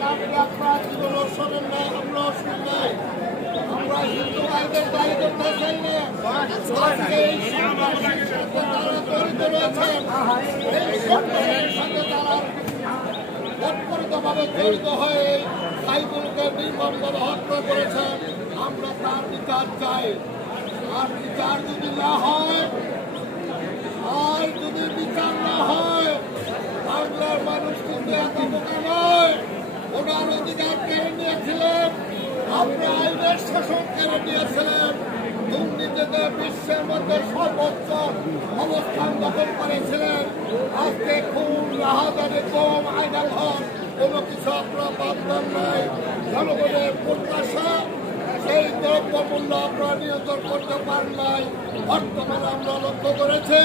নামটি আপনারা জীবনও শোনেন নাই, আমরাও শুনি নাই। আমরা হিন্দু ভাইদের দায়ী করতে চাই না। এই সন্ত্রাসীর সাথে তারা জড়িত রয়েছেন, এই সন্ত্রাসের সাথে তারা তৎপরভাবে জড়িত হয়ে সাইফুলকে নির্মমভাবে হত্যা করেছেন। আমরা তার বিচার চাই। আর বিচার যদি না হয়, আর যদি বিচার না হয়, বাংলার মানুষ কিন্তু এত বোকা নয়। ওনার অধিকার কেড়ে নিয়েছিলেন, আপনি আইনের শাসন কেড়ে নিয়েছিলেন, দুর্নীতিতে বিশ্বের মধ্যে সর্বোচ্চ অবস্থান দখল করেছিলেন। আজকে খুন, রাহাজানি, কম আয়না ঘর কোনো কিছু আপনারা বাদ দেন নাই। জনগণের প্রত্যাশা সেই দ্রব্যমূল্য আপনারা নিয়ন্ত্রণ করতে পারেন নাই। বর্তমানে আমরা লক্ষ্য করেছি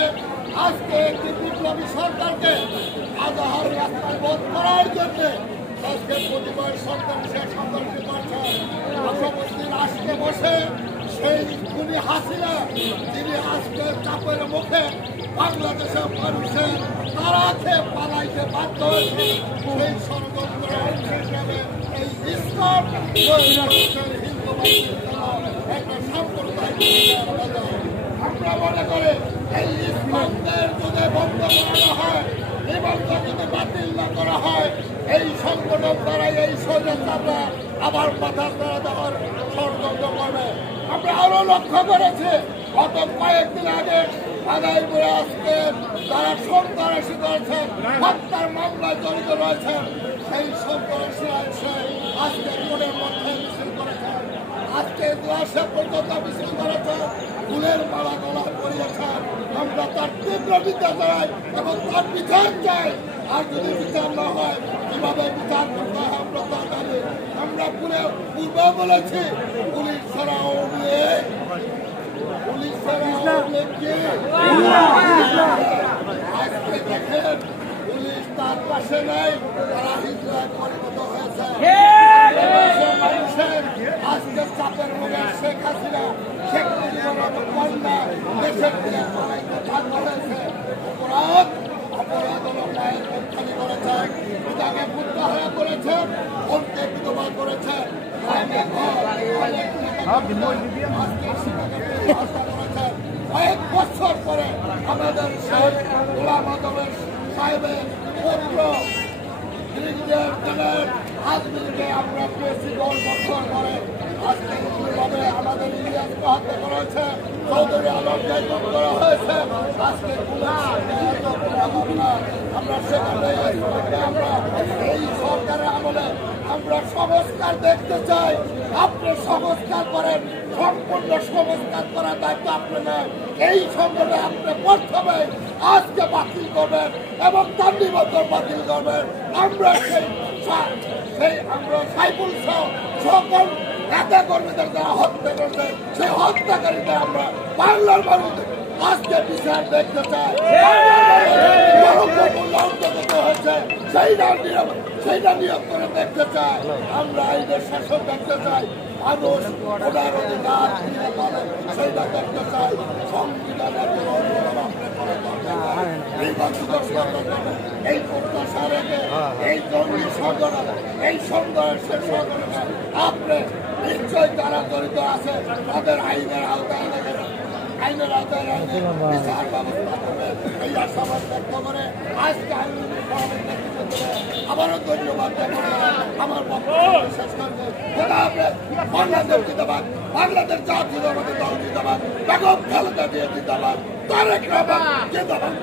আজকে একটি বিপ্লবী সরকারকে আজাহার রাস্তায় বধ করার জন্য আজকে প্রতিবার সরকার সে সন্ত্রাসী করছে। আসামুদ্দিন আজকে বসে সেই খুনি হাসিনা তিনি আজকে চাপের মুখে বাংলাদেশের মানুষের তারাকে পালাইতে বাধ্য হয়েছে। সেই ষড়যন্ত্রের অংশ হিসাবে এই ইসলাম একটা সাম্প্রদায়িক আমরা মনে করি এই ইসলামদের যদি বন্ধ করা হয়, নিবন্ধন যদি বাতিল না করা হয়, এই সংগঠন দ্বারা এই স্বৈরাচাররা আবার মাথা দ্বারা দেওয়ার ষড়যন্ত্র করবে। আমরা আরো লক্ষ্য করেছি গত কয়েকদিন আগে আদাইপুরে আজকে তারা সন্ত্রাসী করেছেন, হত্যার মামলায় জড়িত রয়েছেন। সেই সন্ত্রাসীরা এসে আজকে কোর্টের মধ্যে মিছিল করেছেন, আজকে দুয়াশা পর্যন্ত মিছিল করেছেন, ফুলের মালা গলায় পরিয়েছেন। আমরা তার তীব্র নিন্দা জানাই এবং তার বিচার চাই। আর যদি বিচার না হয়, কিভাবে বিচার করতে হয় আমরা তা জানি। আমরা পূর্বে বলেছি পুলিশ ছাড়া আজকে দেখেন পুলিশ তার পাশে নেই, তারা হিজড়ায় পরিণত হয়েছে। মানুষের আজকে চাপের মুখে শেখ হাসিনা শেখ মুজিবুর কন্যা দেশের দিকে পালাইতে বাধ্য হয়েছে। অপরাধ মায়ের মুক্তি করেছেন, পিতাকে পুত্র হয়ে করেছেন, বোনকে বিধবা করেছেন, কয়েক বছর পরে আমাদের সেই গোলাম আজমের সাহেবের পুত্র আজমিরকে আমরা পেয়েছি 10 বছর পরে। আজকে কিভাবে আমাদের ইলিয়াসকে হত্যা করা হয়েছে, চৌধুরী আলমকে গুম করা হয়েছে। আজকে আমরা সেখানে আমরা এই সরকারের আমলে আমরা সংস্কার দেখতে চাই। আপনি সংস্কার করেন, সম্পূর্ণ সংস্কার করার দায়িত্ব আপনি নেন। এই সংকটে আপনি প্রথমে আজকে বাতিল করবেন এবং তার নিবন্ধন বাতিল করবেন। আমরা সেই আমরা সাইফুল সহ সকল নেতা কর্মীদের যারা হত্যা করছে, সেই হত্যাকারীদের আমরা বাংলার মানুষ আজকে বিচার দেখতে চাই। হয়েছে সেইটা নিয়োগ করে দেখতে চাই। আমরা আইনের শাসন দেখতে চাই, মানুষ ওনার অধিকার সেইটা দেখতে চাই। সংবিধানের এই প্রত্যাশা রেখে এই জঙ্গি সংগঠন, এই সংঘর্ষের সংগঠনে আপনি নিশ্চয়ই যারা জড়িত আছে তাদের আইনের আওতায় আইনের আওতায় বিচার ব্যবস্থা করবে এই আশাবাদ ব্যক্ত করে আজকে আবারও ধন্যবাদ আমার বক্তব্য শেষ করবে। বাংলাদেশ জিন্দাবাদ, বাংলাদেশ জাতীয়তাবাদী দল জিন্দাবাদ, বেগম খালেদা জিয়া জিন্দাবাদ, তারেক রহমান জিন্দাবাদ।